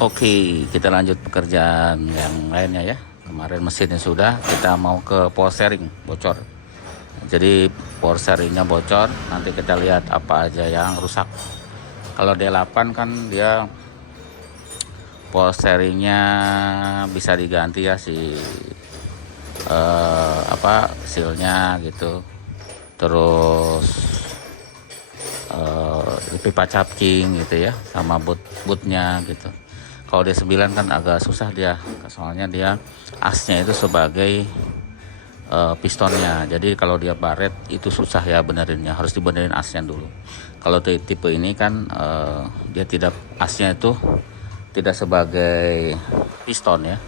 Oke, kita lanjut pekerjaan yang lainnya ya. Kemarin mesinnya sudah, kita mau ke power steering bocor. Jadi power steeringnya bocor, nanti kita lihat apa aja yang rusak. Kalau D8 kan dia power steeringnya bisa diganti ya si sealnya gitu. Terus pipa capcing gitu ya, sama bootnya gitu. Kalau D9 kan agak susah dia, soalnya dia asnya itu sebagai pistonnya. Jadi kalau dia baret itu susah ya benerinnya, harus dibenerin asnya dulu. Kalau tipe ini kan dia tidak, asnya itu tidak sebagai piston ya,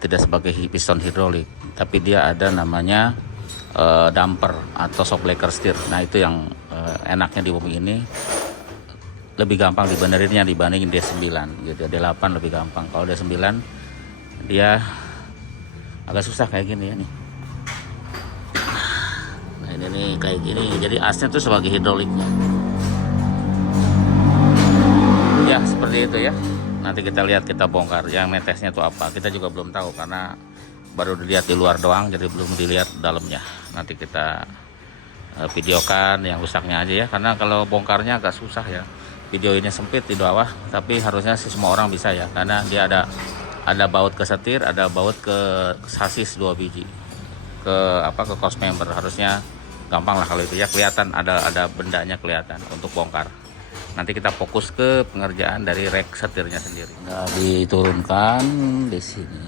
tidak sebagai piston hidrolik, tapi dia ada namanya damper atau shock breaker steer. Nah itu yang enaknya di bumi ini, lebih gampang dibenerinnya dibandingin D9 gitu. D8 lebih gampang. Kalau D9 dia agak susah kayak gini ya nih. Nah ini nih kayak gini. Jadi asnya tuh sebagai hidroliknya. Ya seperti itu ya. Nanti kita lihat, kita bongkar. Yang netesnya tuh apa? Kita juga belum tahu karena baru dilihat di luar doang, jadi belum dilihat dalamnya. Nanti kita videokan yang rusaknya aja ya. Karena kalau bongkarnya agak susah ya. Video ini sempit di bawah, tapi harusnya sih semua orang bisa ya, karena dia ada baut ke setir, ada baut ke sasis 2 biji, ke cross member. Harusnya gampang lah kalau itu ya, kelihatan ada bendanya kelihatan untuk bongkar. Nanti kita fokus ke pengerjaan dari rek setirnya sendiri. Nah, diturunkan di sini.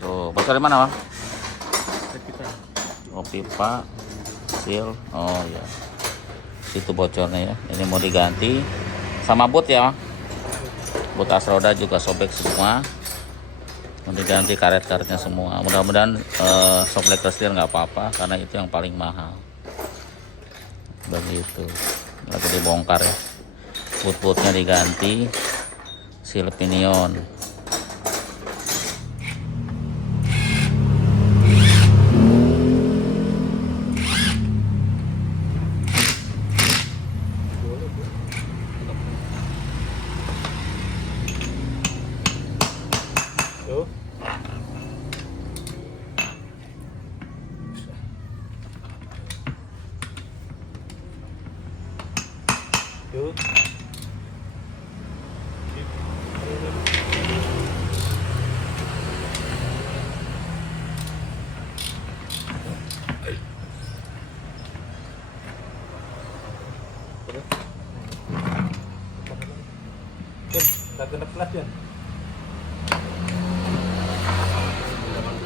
Tuh, bocor di mana, Bang? Oh, pipa seal. Oh ya, situ bocornya ya. Ini mau diganti sama boot ya, boot as roda juga sobek semua, mau diganti karet-karetnya semua. Mudah-mudahan shock breaker steer nggak apa-apa, karena itu yang paling mahal. Begitu, lagi dibongkar ya. Boot-bootnya diganti, seal pinion. Genep kelas ya.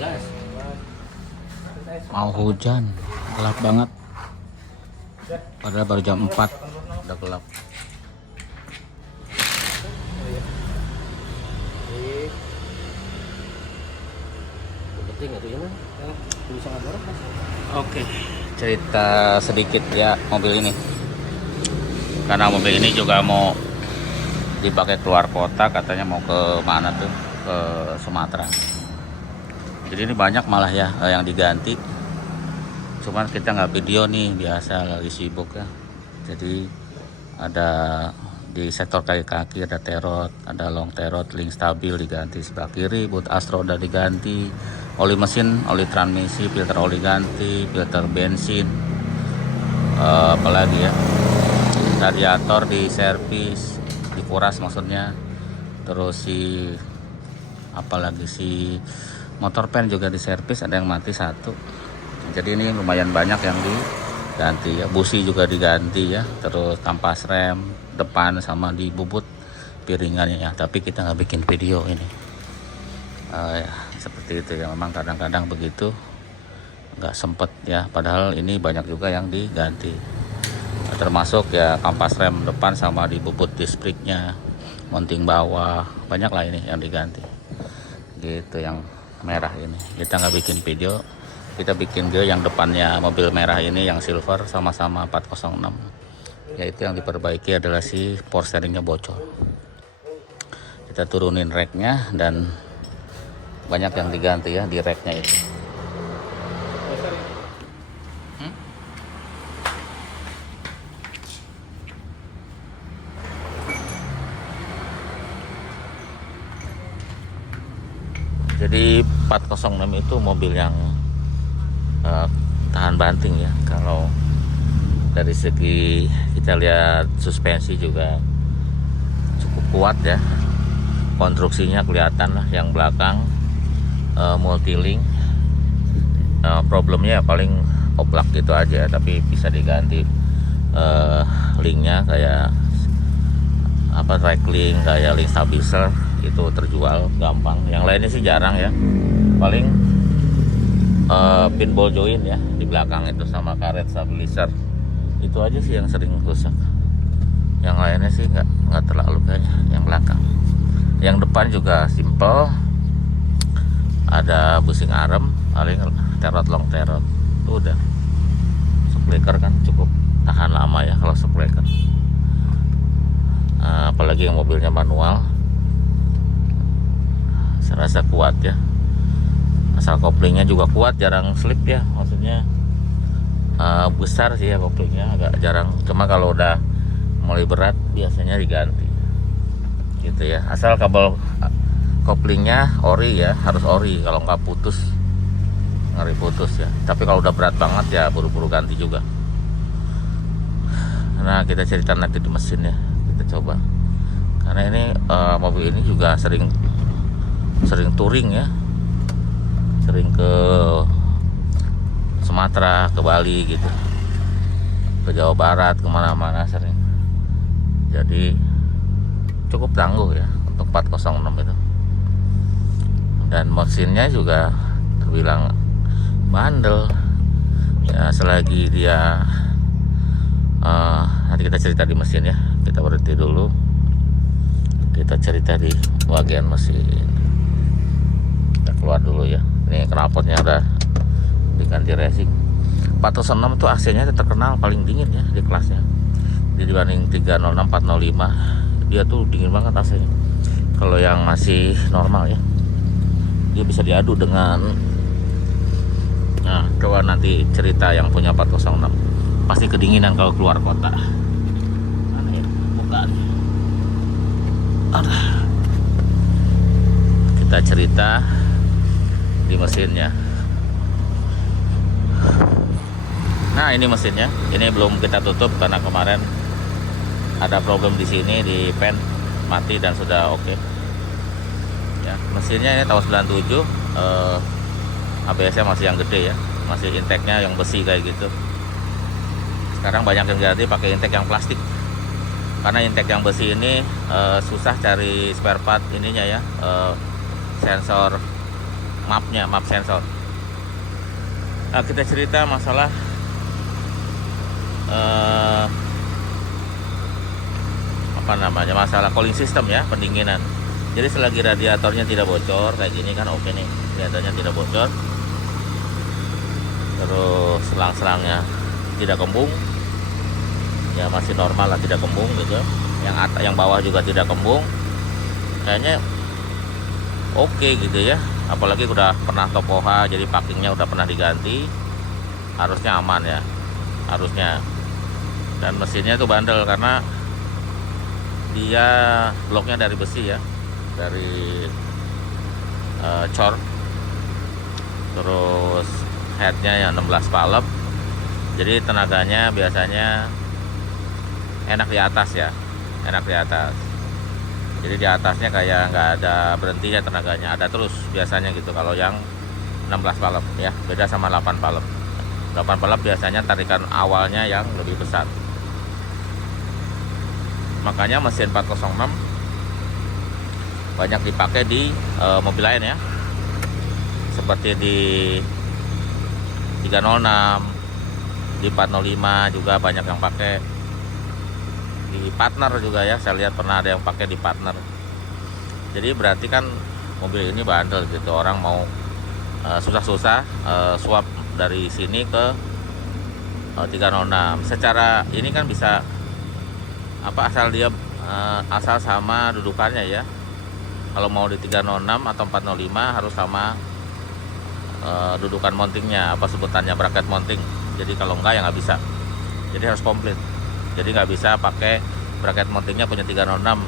18. Mau hujan, gelap banget. Padahal baru jam 4 udah gelap. Oke, cerita sedikit ya mobil ini. Karena mobil ini juga mau dipakai keluar kota, katanya mau ke mana tuh, ke Sumatera. Jadi ini banyak malah ya yang diganti. Cuman kita nggak video nih, biasa lagi sibuk ya. Jadi ada di sektor kaki-kaki ada terot, ada long terot, link stabil diganti sebelah kiri, boot as roda diganti, oli mesin, oli transmisi, filter oli ganti, filter bensin, apalagi ya, radiator di servis, dikuras maksudnya. Terus si apalagi si motor pen juga diservis, ada yang mati satu. Jadi ini lumayan banyak yang diganti ya. Busi juga diganti ya, terus kampas rem depan sama di bubut piringannya ya. Tapi kita nggak bikin video ini ya, seperti itu ya. Memang kadang-kadang begitu, nggak sempet ya, padahal ini banyak juga yang diganti, termasuk ya kampas rem depan sama di bubut dispriknya, mounting bawah, banyak lah ini yang diganti gitu. Yang merah ini kita nggak bikin video, kita bikin video yang depannya mobil merah ini yang silver sama-sama 406, yaitu yang diperbaiki adalah si power steeringnya bocor. Kita turunin reknya dan banyak yang diganti ya di reknya itu. Jadi 406 itu mobil yang tahan banting ya. Kalau dari segi kita lihat suspensi juga cukup kuat ya, konstruksinya kelihatan lah. Yang belakang multilink, problemnya paling oblak gitu aja, tapi bisa diganti linknya kayak apa, track link kayak link stabilizer itu terjual gampang. Yang lainnya sih jarang ya, paling pinball joint ya di belakang itu sama karet stabilizer, itu aja sih yang sering rusak. Yang lainnya sih nggak terlalu kayaknya. Yang belakang, yang depan juga simple, ada busing arem, paling terot long terot, itu udah. Spliker kan cukup tahan lama ya kalau spliker, apalagi yang mobilnya manual, saya rasa kuat ya. Asal koplingnya juga kuat, jarang slip ya, maksudnya besar sih ya koplingnya, agak jarang. Cuma kalau udah mulai berat biasanya diganti gitu ya. Asal kabel koplingnya ori ya, harus ori, kalau nggak putus, ngeri putus ya. Tapi kalau udah berat banget ya buru-buru ganti juga. Nah, kita cerita nanti di mesin ya, kita coba. Karena ini mobil ini juga sering touring ya, sering ke Sumatera, ke Bali gitu, ke Jawa Barat, kemana-mana sering. Jadi cukup tangguh ya untuk 406 itu. Dan mesinnya juga terbilang bandel ya. Selagi dia nanti kita cerita di mesin ya, kita berhenti dulu, kita cerita di bagian mesin. Kita keluar dulu ya. Ini knalpotnya udah diganti racing. 406 itu AC-nya terkenal paling dingin ya di kelasnya. Jadi dibanding 306, 405, dia tuh dingin banget AC-nya. Kalau yang masih normal ya, dia bisa diadu dengan. Nah, coba nanti cerita yang punya 406. Pasti kedinginan kalau keluar kota. Mana ya? Bukan. Kita cerita di mesinnya. Nah, ini mesinnya. Ini belum kita tutup karena kemarin ada problem di sini, di pen mati dan sudah oke. Ya, mesinnya ini tahun 97. ABS-nya masih yang gede ya, masih intake-nya yang besi kayak gitu. Sekarang banyak yang ganti pakai intake yang plastik, karena intake yang besi ini susah cari spare part ininya ya, sensor map sensor. Nah, kita cerita masalah masalah cooling system ya, pendinginan. Jadi selagi radiatornya tidak bocor kayak gini kan oke nih, radiatornya tidak bocor, terus selang-selangnya tidak kembung ya, masih normal lah, tidak kembung gitu. Yang bawah juga tidak kembung, kayaknya oke gitu ya. Apalagi udah pernah top OH, jadi packingnya udah pernah diganti, harusnya aman ya, harusnya. Dan mesinnya itu bandel karena dia bloknya dari besi ya, dari cor, terus headnya yang 16 valve, jadi tenaganya biasanya enak di atas ya, enak di atas. Jadi di atasnya kayak nggak ada berhentinya tenaganya, ada terus biasanya gitu. Kalau yang 16 valve ya, beda sama 8 valve. 8 valve biasanya tarikan awalnya yang lebih besar. Makanya mesin 406 banyak dipakai di mobil lain ya, seperti di 306, di 405 juga banyak yang pakai. Di partner juga ya, saya lihat pernah ada yang pakai di partner. Jadi berarti kan mobil ini bandel gitu, orang mau susah-susah swap dari sini ke 306. Secara ini kan bisa asal sama dudukannya ya. Kalau mau di 306 atau 405 harus sama dudukan mountingnya, apa sebutannya, bracket mounting. Jadi kalau enggak ya nggak bisa. Jadi harus komplit. Jadi nggak bisa pakai bracket mountingnya punya 306,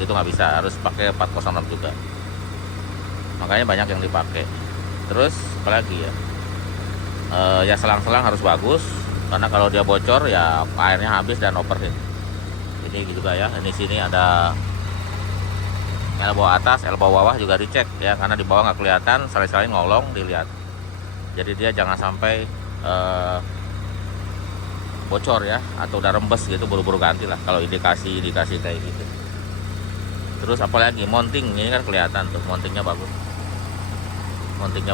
itu nggak bisa, harus pakai 406 juga. makanya banyak yang dipakai. Terus apalagi ya, ya selang-selang harus bagus, karena kalau dia bocor ya airnya habis dan overheat. Ini juga ya, ini sini ada elbow atas, elbow bawah juga dicek ya, karena di bawah nggak kelihatan, sekali-sekali ngolong dilihat. Jadi dia jangan sampai bocor ya, atau udah rembes gitu, buru-buru ganti lah kalau indikasi kayak gitu. Terus apalagi mounting, ini kan kelihatan tuh mountingnya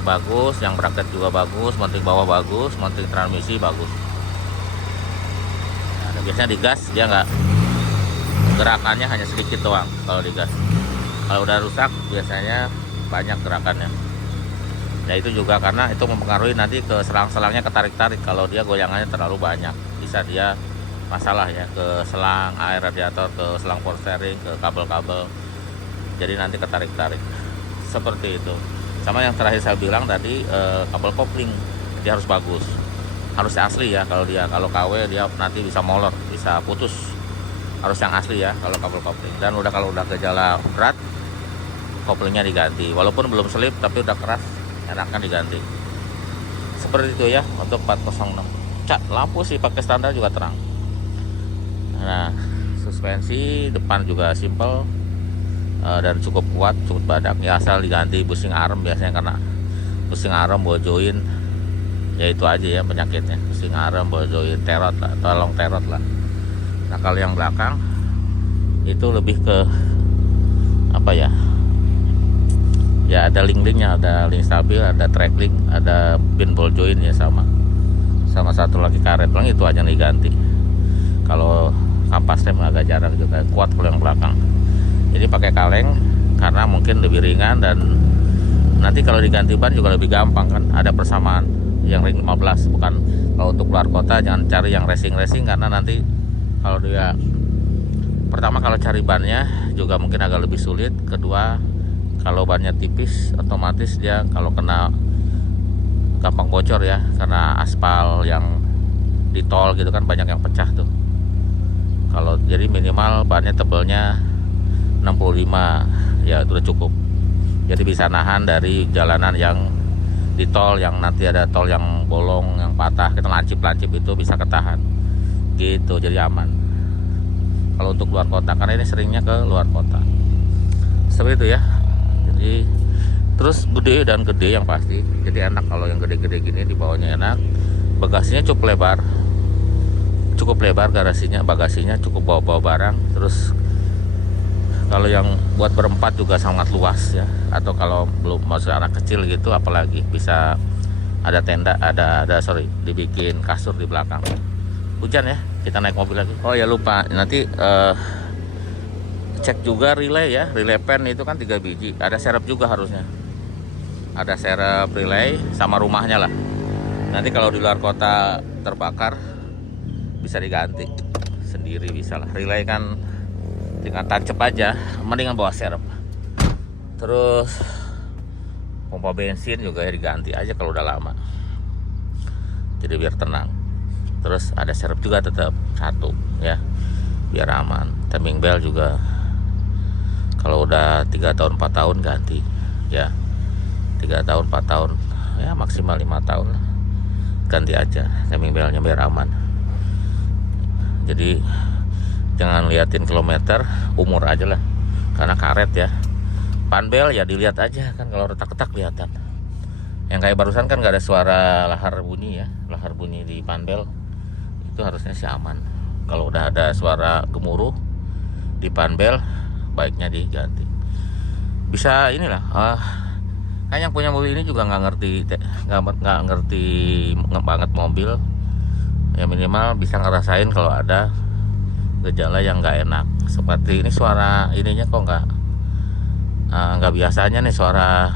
bagus, yang bracket juga bagus, mounting bawah bagus, mounting transmisi bagus. Nah, biasanya di gas dia nggak, gerakannya hanya sedikit doang kalau di gas. Kalau udah rusak biasanya banyak gerakannya. Nah itu juga karena itu mempengaruhi nanti ke selang-selangnya ketarik-tarik. Kalau dia goyangannya terlalu banyak, bisa dia masalah ya ke selang air radiator, ke selang power steering, ke kabel-kabel. Jadi nanti ketarik-tarik. Seperti itu. Sama yang terakhir saya bilang tadi, kabel kopling dia harus bagus. Harusnya asli ya kalau dia. Kalau KW dia nanti bisa molor, bisa putus. Harus yang asli ya kalau kabel kopling. Dan kalau udah gejala berat, koplingnya diganti. Walaupun belum selip tapi udah keras, enakan diganti. Seperti itu ya untuk 406. Lampu sih pakai standar juga terang. Nah, suspensi depan juga simple dan cukup kuat, cukup badak. Ya asal diganti busing arm biasanya, karena busing arm ball join ya itu aja ya penyakitnya. Busing arm ball join terot lah, tolong terot lah. Nah kalau yang belakang itu lebih ke apa ya? Ya ada link-linknya, ada link stabil, ada track link, ada pin ball joint ya, sama satu lagi karet lang, itu aja diganti. Kalau kampas rem agak jarang juga, kuat kalau yang belakang. Jadi pakai kaleng karena mungkin lebih ringan, dan nanti kalau diganti ban juga lebih gampang kan, ada persamaan yang ring 15. Bukan kalau untuk keluar kota jangan cari yang racing karena nanti kalau dia pertama kalau cari bannya juga mungkin agak lebih sulit. Kedua, kalau bannya tipis otomatis dia kalau kena gampang bocor ya, karena aspal yang di tol gitu kan banyak yang pecah tuh. Kalau jadi minimal bannya tebelnya 65 ya itu udah cukup. Jadi bisa nahan dari jalanan yang di tol, yang nanti ada tol yang bolong, yang patah, kita lancip itu bisa ketahan gitu, jadi aman kalau untuk luar kota, karena ini seringnya ke luar kota. Seperti itu ya. Jadi terus gede yang pasti, jadi enak kalau yang gede-gede gini, di bawahnya enak, bagasinya cukup lebar bagasinya cukup bawa barang. Terus kalau yang buat berempat juga sangat luas ya, atau kalau belum masuk anak kecil gitu apalagi bisa ada tenda, dibikin kasur di belakang. Hujan ya, kita naik mobil lagi. Oh ya lupa, nanti cek juga relay ya, relay pen itu kan 3 biji, ada serep juga harusnya. Ada serep relay sama rumahnya lah. Nanti kalau di luar kota terbakar bisa diganti sendiri, bisa lah. Relay kan tinggal tancap aja, mendingan bawa serep. Terus pompa bensin juga ya diganti aja kalau udah lama, jadi biar tenang. Terus ada serep juga tetap 1 ya, biar aman. Timing belt juga kalau udah 3 tahun 4 tahun ganti ya, 3 tahun 4 tahun ya, maksimal 5 tahun lah, ganti aja timing beltnya biar aman. Jadi jangan liatin kilometer, umur aja lah, karena karet ya. Panbel ya dilihat aja kan, kalau retak-retak kelihatan. Yang kayak barusan kan nggak ada suara lahar bunyi ya, lahar bunyi di panbel itu harusnya sih aman. Kalau udah ada suara gemuruh di panbel, baiknya diganti. Bisa inilah, kan yang punya mobil ini juga nggak ngerti banget mobil ya, minimal bisa ngerasain kalau ada gejala yang nggak enak. Seperti ini suara ininya kok nggak biasanya nih, suara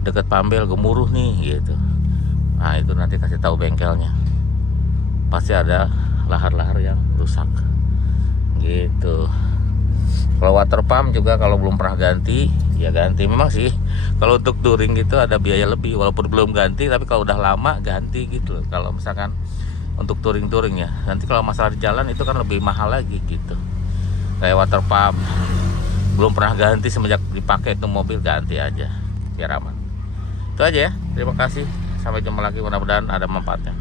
deket panbel gemuruh nih gitu. Nah itu nanti kasih tahu bengkelnya, pasti ada lahar-lahar yang rusak gitu. Kalau water pump juga kalau belum pernah ganti ya ganti. Memang sih kalau untuk touring gitu ada biaya lebih walaupun belum ganti, tapi kalau udah lama ganti gitu loh. Kalau misalkan untuk touring ya, nanti kalau masalah di jalan itu kan lebih mahal lagi gitu. Kayak water pump belum pernah ganti, semenjak dipakai itu mobil ganti aja biar aman. Itu aja ya, terima kasih, sampai jumpa lagi, mudah-mudahan ada manfaatnya.